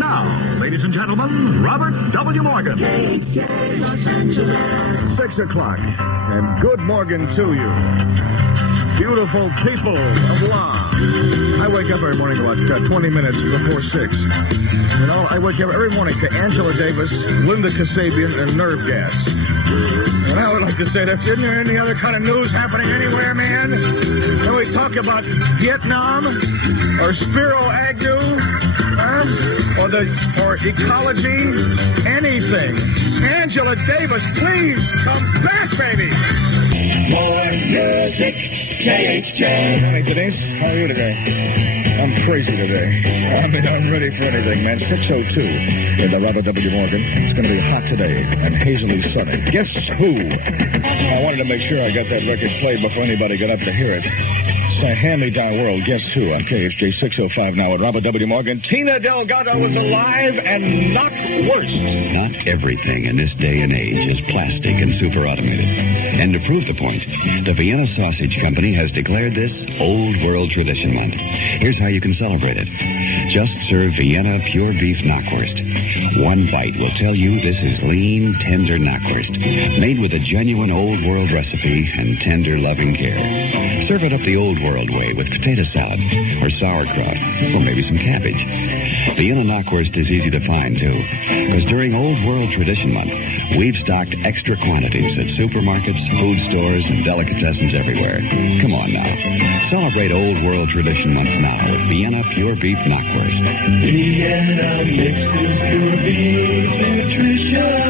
now, ladies and gentlemen, Robert W. Morgan. 6 o'clock, and good morning to you. Beautiful people of La. I wake up every morning about 20 minutes before 6. You know, I wake up every morning to Angela Davis, Linda Kasabian, and Nerve Gas. And I would like to say, isn't there any other kind of news happening anywhere, man? Can we talk about Vietnam or Spiro Agnew? Or ecology? Anything. Angela Davis, please come back, baby. More music, KHJ. Hey, Denise, how are you today? I'm crazy today. I'm ready for anything, man. 6:02 in the Robert W. Morgan. It's going to be hot today and hazily sunny. Guess who? I wanted to make sure I got that record played before anybody got up to hear it. It's a hand-me-down world. Guess who? On KHJ 605 now at Robert W. Morgan. Tina Delgado is alive and not worse. Not everything in this day and age is plastic and super automated. And to prove the point, the Vienna Sausage Company has declared this Old World Tradition Month. Here's how you can celebrate it. Just serve Vienna pure beef knockwurst. One bite will tell you this is lean, tender knockwurst, made with a genuine Old World recipe and tender, loving care. Serve it up the Old World way with potato salad or sauerkraut or maybe some cabbage. Vienna knockwurst is easy to find, too, because during Old World Tradition Month, we've stocked extra quantities at supermarkets, food stores, and delicatessens everywhere. Come on now. Celebrate Old World Tradition Month now with Vienna Pure Beef Knockwurst. Vienna mixes pure beef nutrition.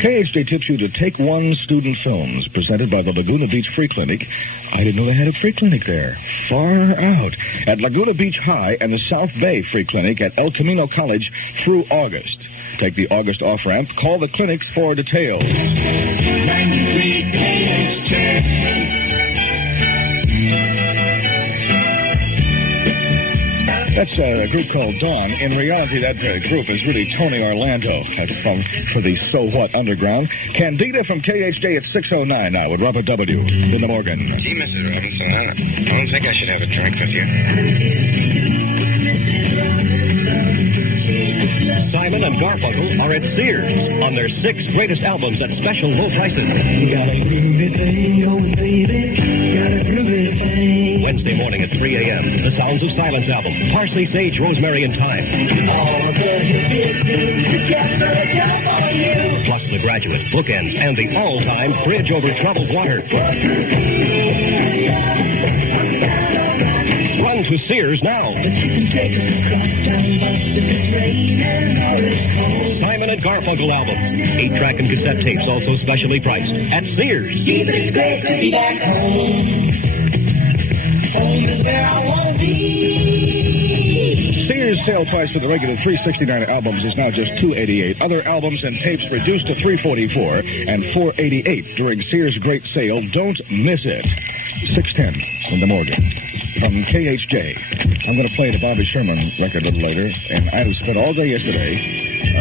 KHJ tips you to Take One Student Films, presented by the Laguna Beach Free Clinic. I didn't know they had a free clinic there. Far out. At Laguna Beach High and the South Bay Free Clinic at El Camino College through August. Take the August off-ramp. Call the clinics for details. 93 KHJ. That's a group called Dawn. In reality, that group is really Tony Orlando for the So What Underground. Candida from KHJ at 6:09 now with Robert W. in the Morgan. Gee, Mrs. Robinson, I don't think I should have a drink with you. Simon and Garfunkel are at Sears on their 6 greatest albums at special low prices. Wednesday morning at 3 a.m., the Sounds of Silence album, Parsley, Sage, Rosemary, and Thyme. Plus The Graduate, Bookends, and the all-time Bridge Over Troubled Water. Run to Sears now. Simon and Garfunkel albums, 8-track and cassette tapes, also specially priced at Sears. It's great to be back home. Home is where I want to be. Sears sale price for the regular $369 albums is now just $288. Other albums and tapes reduced to $344 and $488 during Sears' great sale. Don't miss it. 6:10 in the Morgan. From KHJ. I'm going to play the Bobby Sherman record a little later, and I spent all day yesterday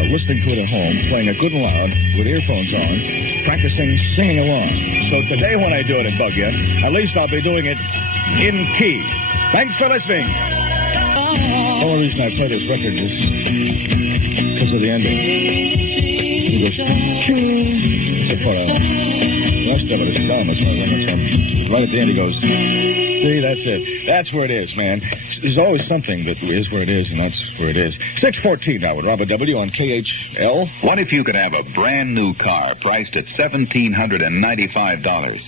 listening to it at home, playing it good and loud with earphones on, practicing singing along. So today when I do it at Bug In, at least I'll be doing it in key. Thanks for listening. The only reason I play this record is because of the ending. He goes, it's a part of most of it is done. It's right at the end he goes, see, that's it. That's where it is, man. There's always something that is where it is, and that's where it is. 6:14 now with Robert W. on KHL. What if you could have a brand new car priced at $1,795?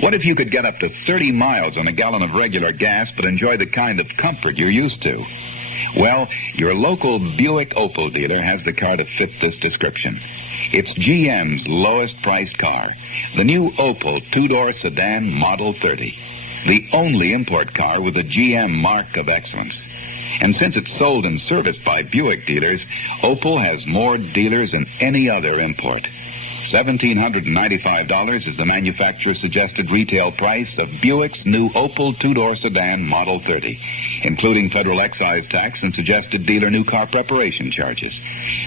What if you could get up to 30 miles on a gallon of regular gas, but enjoy the kind of comfort you're used to? Well, your local Buick Opel dealer has the car to fit this description. It's GM's lowest-priced car, the new Opel two-door sedan Model 30, the only import car with a GM mark of excellence. And since it's sold and serviced by Buick dealers, Opel has more dealers than any other import. $1,795 is the manufacturer's suggested retail price of Buick's new Opel two-door sedan Model 30, including federal excise tax and suggested dealer new car preparation charges.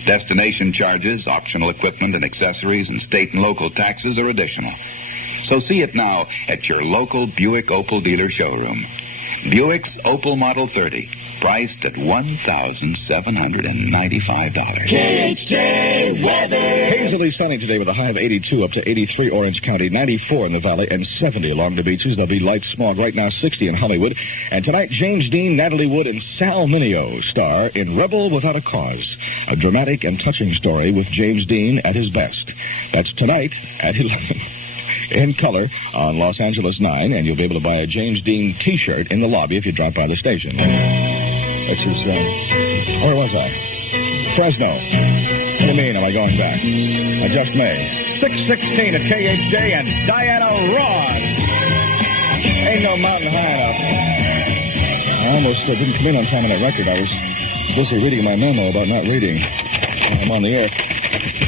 Destination charges, optional equipment and accessories, and state and local taxes are additional. So see it now at your local Buick Opel dealer showroom. Buick's Opel Model 30, priced at $1,795. KHJ weather. Hazily sunny today with a high of 82 up to 83 Orange County, 94 in the valley, and 70 along the beaches. There'll be light smog right now, 60 in Hollywood. And tonight, James Dean, Natalie Wood, and Sal Mineo star in Rebel Without a Cause, a dramatic and touching story with James Dean at his best. That's tonight at 11. In color on Los Angeles 9, and you'll be able to buy a James Dean T-shirt in the lobby if you drop by the station. It's his, where was I? Fresno. What do you mean, am I going back? I just may. 6:16 at KHJ and Diana Ross. Ain't no mountain high enough. I almost didn't come in on time on that record. I was busy reading my memo about not reading. I'm on the air.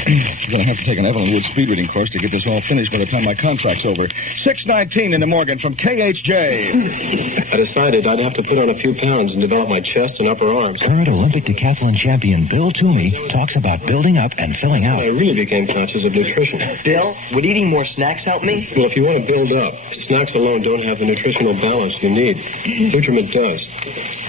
You're going to have to take an Evelyn Wood speed reading course to get this all finished by the time my contract's over. 6:19 in the Morgan from KHJ. I decided I'd have to put on a few pounds and develop my chest and upper arms. Current Olympic decathlon champion Bill Toomey talks about building up and filling out. I really became conscious of nutrition. Bill, would eating more snacks help me? Well, if you want to build up, snacks alone don't have the nutritional balance you need. Nutriment does.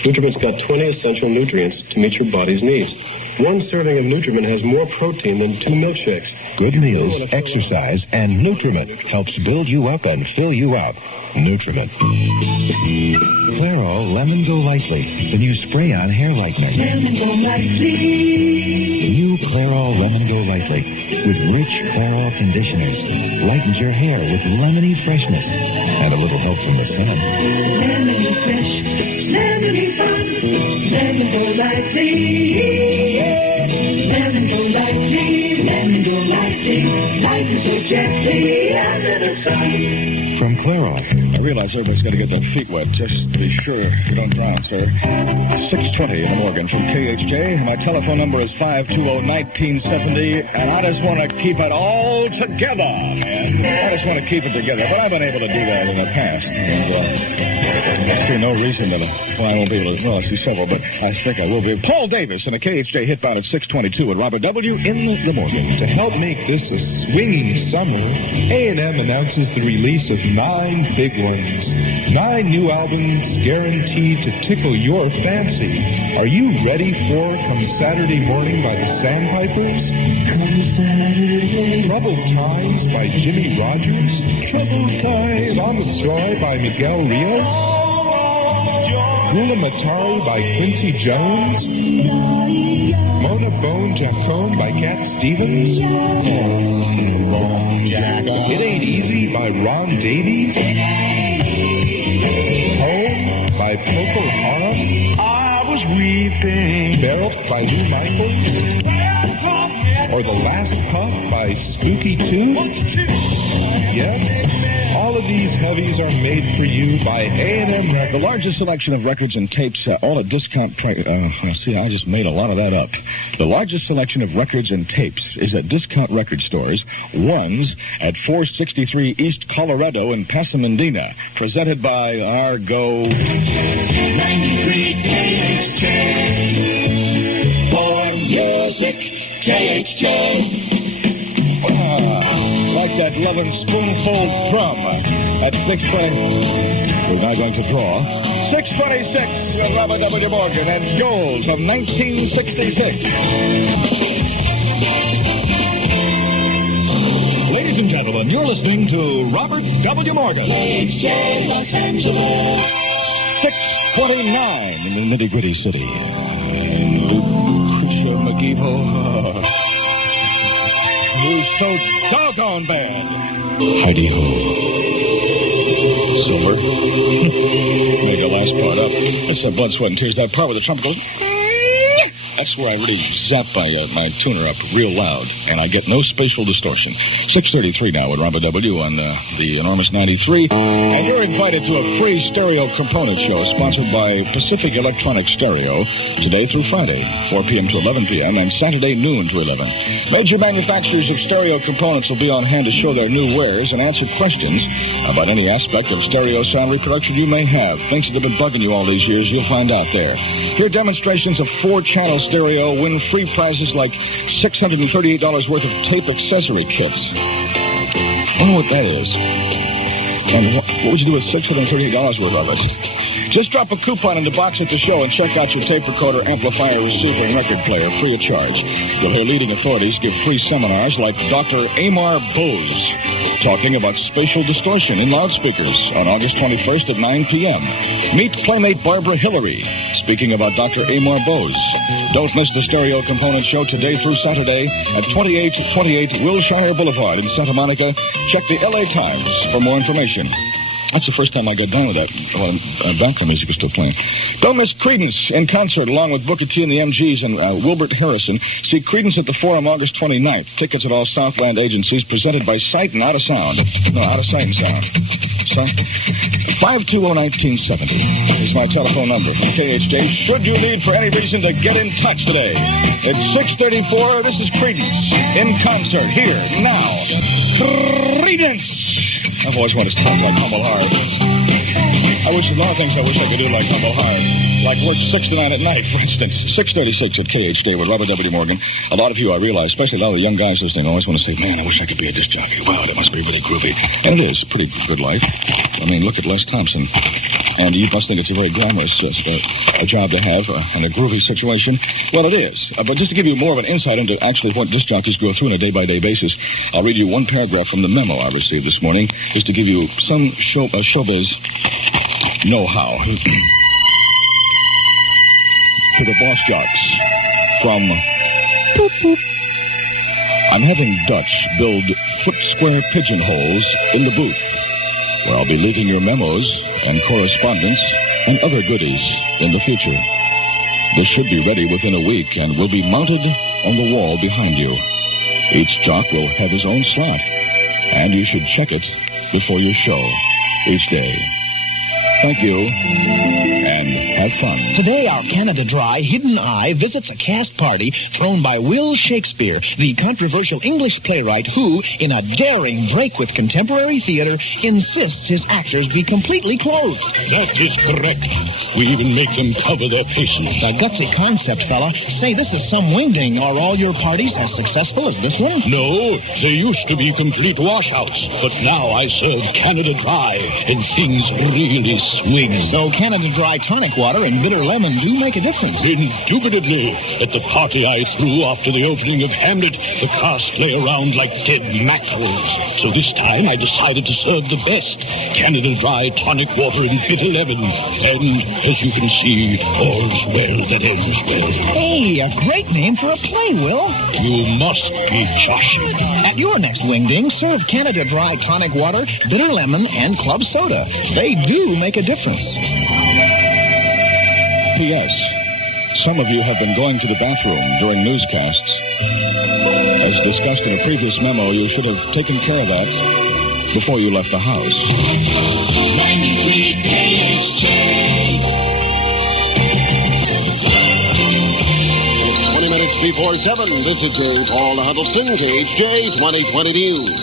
Nutriment's got 20 essential nutrients to meet your body's needs. One serving of Nutriment has more protein than 2 milkshakes. Good meals, exercise, and Nutriment helps build you up and fill you out. Nutriment. Clairol Lemon Go Lightly, the new spray-on hair lightening. Lemon go lightly. The new Clairol Lemon Go Lightly, with rich Clairol conditioners, lightens your hair with lemony freshness and a little help from the sun. Lemony fresh, lemony fun. Lemon go lightly. Lemon go lightly. Lemon go lightly. Life is so gently under the sun. From Clairol. I realize everybody's got to get their feet wet. Just be sure you don't drown, sir. 6:20 in the Morgan from KHJ. My telephone number is 520-1970, and I just want to keep it all together, man. I just want to keep it together, but I've been able to do that in the past. And I see no reason that I won't be able to. Well, I see several, but I think I will be. Paul Davis in a KHJ hitbound at 6:22 with Robert W. in the Morgan. To help make this a swinging summer, A&M announces the release of 9 big ones. 9 new albums guaranteed to tickle your fancy. Are you ready for Come Saturday Morning by the Sandpipers? Come Saturday. Troubled Times by Jimmy Rogers? Troubled times. Song of Joy by Miguel Rios? Gula Matari by Quincy Jones? Mona Bone Jacome by Cat Stevens? It Ain't Easy by Ron Davies? Home by Procol Harum? I was weeping. Barrel by Lou Michaels? Or The Last Puff by Spooky Tooth? Yes, all of these heavies are made for you by A&M Records. The largest selection of records and tapes, all at discount price. See, I just made a lot of that up. The largest selection of records and tapes is at discount record stores. One's at 463 East Colorado in Pasadena. Presented by Argo. 93 KHJ. For music, KHJ. Like that loving spoonful drum at 6:20. We're now going to draw 6:26 with Robert W. Morgan and goals from 1966. Ladies and gentlemen, you're listening to Robert W. Morgan. KHJ Los Angeles. 6:29 in the nitty-gritty city. Pusha McGee. Who's so doggone bad? Heidi Ho. Silver. Make the last part up. That's the blood, sweat, and tears. That part where the trumpet goes. That that's where I really zap my tuner up real loud, and I get no spatial distortion. 6:33 now with Robert W. on the enormous 93. And you're invited to a free stereo component show sponsored by Pacific Electronic Stereo today through Friday, 4 p.m. to 11 p.m., and Saturday noon to 11. Major manufacturers of stereo components will be on hand to show their new wares and answer questions about any aspect of stereo sound reproduction you may have. Things that have been bugging you all these years, you'll find out there. Hear demonstrations of 4-channel stereo, win free prizes like $638 worth of tape accessory kits. I don't know what that is. And what would you do with $638 worth of it? Just drop a coupon in the box at the show and check out your tape recorder, amplifier, receiver, and record player free of charge. You'll hear leading authorities give free seminars like Dr. Amar Bose talking about spatial distortion in loudspeakers on August 21st at 9 p.m. Meet Playmate Barbara Hillary speaking about Dr. Amar Bose. Don't miss the Stereo Component Show today through Saturday at 2828 Wilshire Boulevard in Santa Monica. Check the LA Times for more information. That's the first time I got done with that. Background music is still playing. Don't miss Creedence in concert along with Booker T and the MGs and Wilbert Harrison. See Creedence at the Forum August 29th. Tickets at all Southland agencies presented by Sight and Out of Sound. No, Out of Sight and Sound. So, 520-1970 is my telephone number from KHJ. Should you need for any reason to get in touch today. It's 6:34. This is Creedence in concert here now. Creedence. I've always wanted to talk like Humble Hard. I wish a lot of things I wish I could do like Humble Hard. Like work 6 to 9 at night, for instance. 6:36 at KHJ with Robert W. Morgan. A lot of you, I realize, especially a lot of the young guys listening, always want to say, man, I wish I could be a disc jockey. Wow, that must be really groovy. And it is a pretty good life. I mean, look at Les Thompson. And you must think it's a very glamorous a job to have and a groovy situation. Well, it is. But just to give you more of an insight into actually what disc jockeys go through on a day-by-day basis, I'll read you one paragraph from the memo I received this morning, just to give you some showbiz know-how. To the boss jocks from Boop Boop. I'm having Dutch build foot-square pigeonholes in the booth, where I'll be leaving your memos and correspondence and other goodies in the future. This should be ready within a week and will be mounted on the wall behind you. Each jock will have his own slot, and you should check it before your show each day. Thank you, and have fun. Today, our Canada Dry Hidden Eye visits a cast party thrown by Will Shakespeare, the controversial English playwright who, in a daring break with contemporary theater, insists his actors be completely clothed. That is correct. We even make them cover their faces. A gutsy concept, fella. Say, this is some wingding. Are all your parties as successful as this one? No, they used to be complete washouts, but now I serve Canada Dry, and things really swing. So Canada Dry tonic water and bitter lemon do make a difference. Indubitably. At the party I threw after the opening of Hamlet, the cast lay around like dead mackerels. So this time I decided to serve the best. Canada Dry tonic water and bitter lemon. And, as you can see, all's well that ends well. Hey, a great name for a play, Will. You must be joshing. At your next wingding, serve Canada Dry tonic water, bitter lemon, and club soda. They do make a difference. P.S. Some of you have been going to the bathroom during newscasts. As discussed in a previous memo, you should have taken care of that before you left the house. 20 minutes before 7, this is Paul Huddleston, KHJ 2020 News.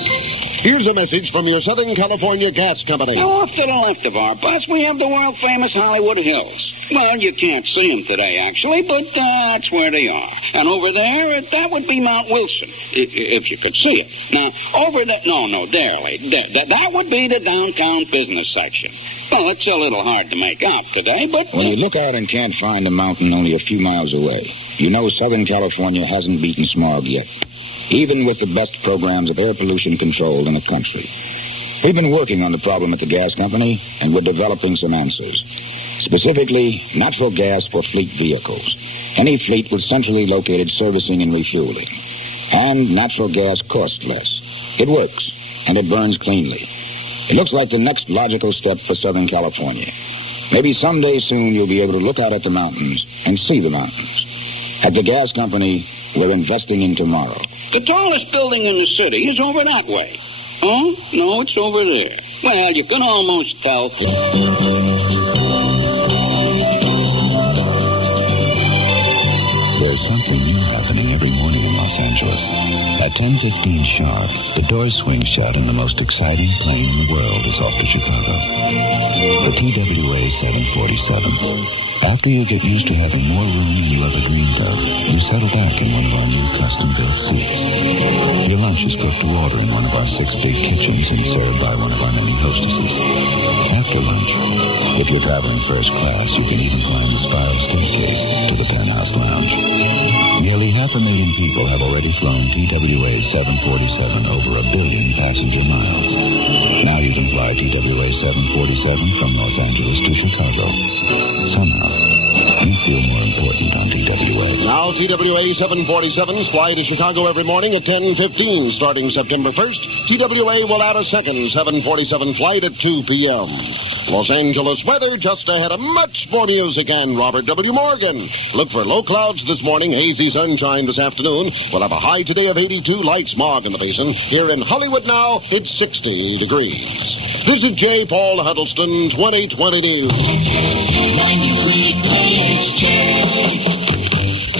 Here's a message from your Southern California Gas Company. Off to the left of our bus, we have the world-famous Hollywood Hills. Well, you can't see them today, actually, but that's where they are. And over there, that would be Mount Wilson, if you could see it. Now, over there, that would be the downtown business section. Well, it's a little hard to make out today, but... When you look out and can't find the mountain only a few miles away, you know Southern California hasn't beaten smog yet, even with the best programs of air pollution control in the country. We've been working on the problem at the gas company, and we're developing some answers. Specifically, natural gas for fleet vehicles. Any fleet with centrally located servicing and refueling. And natural gas costs less. It works, and it burns cleanly. It looks like the next logical step for Southern California. Maybe someday soon you'll be able to look out at the mountains and see the mountains. At the gas company, we're investing in tomorrow. The tallest building in the city is over that way. Oh? No, it's over there. Well, you can almost tell. There's something new happening every morning in Los Angeles. At 10:15 sharp, the doors swing shut and the most exciting plane in the world is off to Chicago. The TWA 747. After you get used to having more room than you ever dreamed of, you settle back in one of our new custom-built seats. Your lunch is cooked to order in one of our 6 big kitchens and served by one of our many hostesses. After lunch, if you're traveling first class, you can even climb the spiral staircase to the penthouse lounge. Nearly 500,000 people have already flown TWA 747 over 1 billion passenger miles. Now you can fly TWA 747 from Los Angeles to Chicago. Somehow, you feel more important on TWA. Now, TWA 747s fly to Chicago every morning at 10:15. Starting September 1st, TWA will add a second 747 flight at 2 p.m. Los Angeles weather just ahead of much more music and Robert W. Morgan. Look for low clouds this morning, hazy sunshine this afternoon. We'll have a high today of 82, light smog in the basin. Here in Hollywood now, it's 60 degrees. This is J. Paul Huddleston, 2020 News.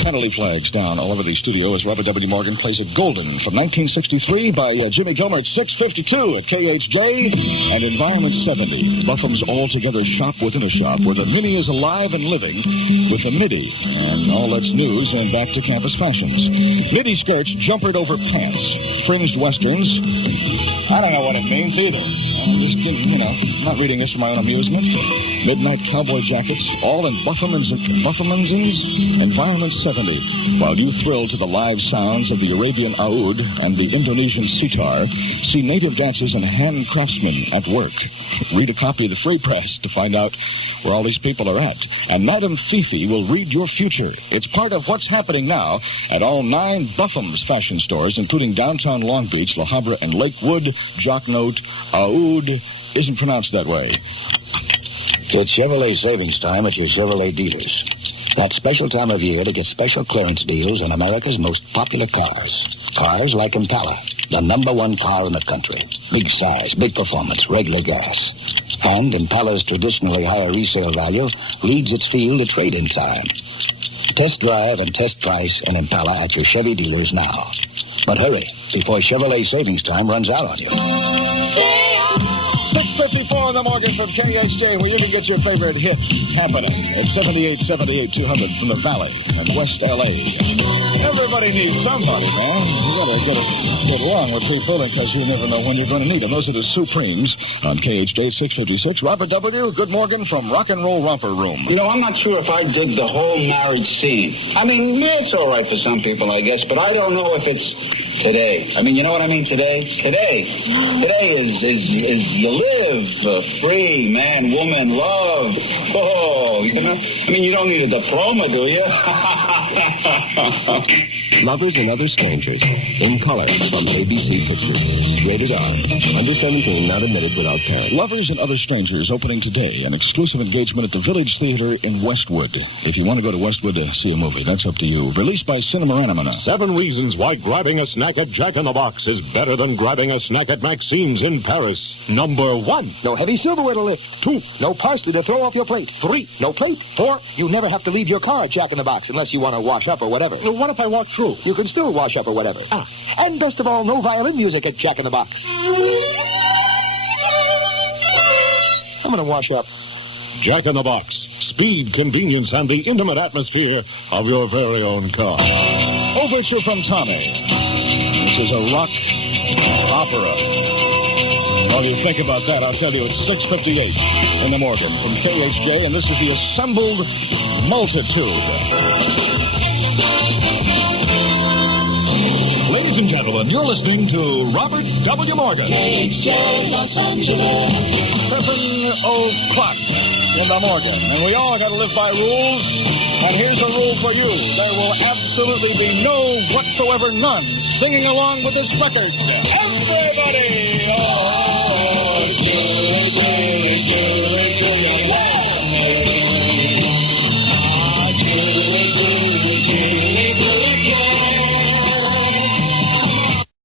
Penalty flags down all over the studio as Robert W. Morgan plays it Golden from 1963 by Jimmy Gilmer at 6:52 at KHJ and Environment 70. Buffum's all-together shop within a shop where the mini is alive and living with the midi. And all that's news and back to campus fashions. Midi skirts jumpered over pants. Fringed westerns. I don't know what it means either. I'm just, not reading this for my own amusement. Midnight cowboy jackets, all in Buffuman's Environment 70. While you thrill to the live sounds of the Arabian oud and the Indonesian sitar, see native dancers and hand craftsmen at work. Read a copy of the Free Press to find out where all these people are at. And Madame Fifi will read your future. It's part of what's happening now at all 9 Buffum's fashion stores, including downtown Long Beach, La Habra, and Lakewood. Jock note, oud isn't pronounced that way. It's Chevrolet savings time at your Chevrolet dealers. That special time of year to get special clearance deals on America's most popular cars. Cars like Impala, the #1 car in the country. Big size, big performance, regular gas. And Impala's traditionally higher resale value leads its field to trade-in time. Test drive and test price an Impala at your Chevy dealers now. But hurry, before Chevrolet savings time runs out on you. 6:54 in the morning from KHJ, where you can get your favorite hit happening at 78-200 from the Valley and West L.A. Everybody needs somebody, man. You gotta get along with people because you never know when you're going to need them. Those are the Supremes on KHJ 656. Robert W., good morning from Rock and Roll Romper Room. You know, I'm not sure if I dig the whole marriage scene. I mean, it's all right for some people, I guess, but I don't know if it's today. I mean, you know what I mean, today? Today is you live free, man, woman, love. Oh, you know, I mean, you don't need a diploma, do you? Lovers and Other Strangers, in color, from ABC Pictures. Rated R. Under 17, not admitted without parents. Lovers and Other Strangers, opening today. An exclusive engagement at the Village Theater in Westwood. If you want to go to Westwood to see a movie, that's up to you. Released by Cinemarama. 7 reasons why grabbing a snack at Jack in the Box is better than grabbing a snack at Maxine's in Paris. Number 1. No heavy silverware to lift. 2. No parsley to throw off your plate. 3. No plate. 4. You never have to leave your car at Jack in the Box unless you want to wash up or whatever. Well, what if I walk through? You can still wash up or whatever. And best of all, no violin music at Jack in the Box. I'm going to wash up. Jack in the Box. Speed, convenience, and the intimate atmosphere of your very own car. Overture from Tommy. This is a rock opera. While you think about that, I'll tell you it's 6:58 in the morning from KHJ, and this is the Assembled Multitude. Ladies and gentlemen, you're listening to Robert W. Morgan. KHJ Los Angeles. 7:00 in the morning. And we all got to live by rules. And here's a rule for you. There will absolutely be no whatsoever none singing along with this record. Everybody! Oh, it's good, it's good.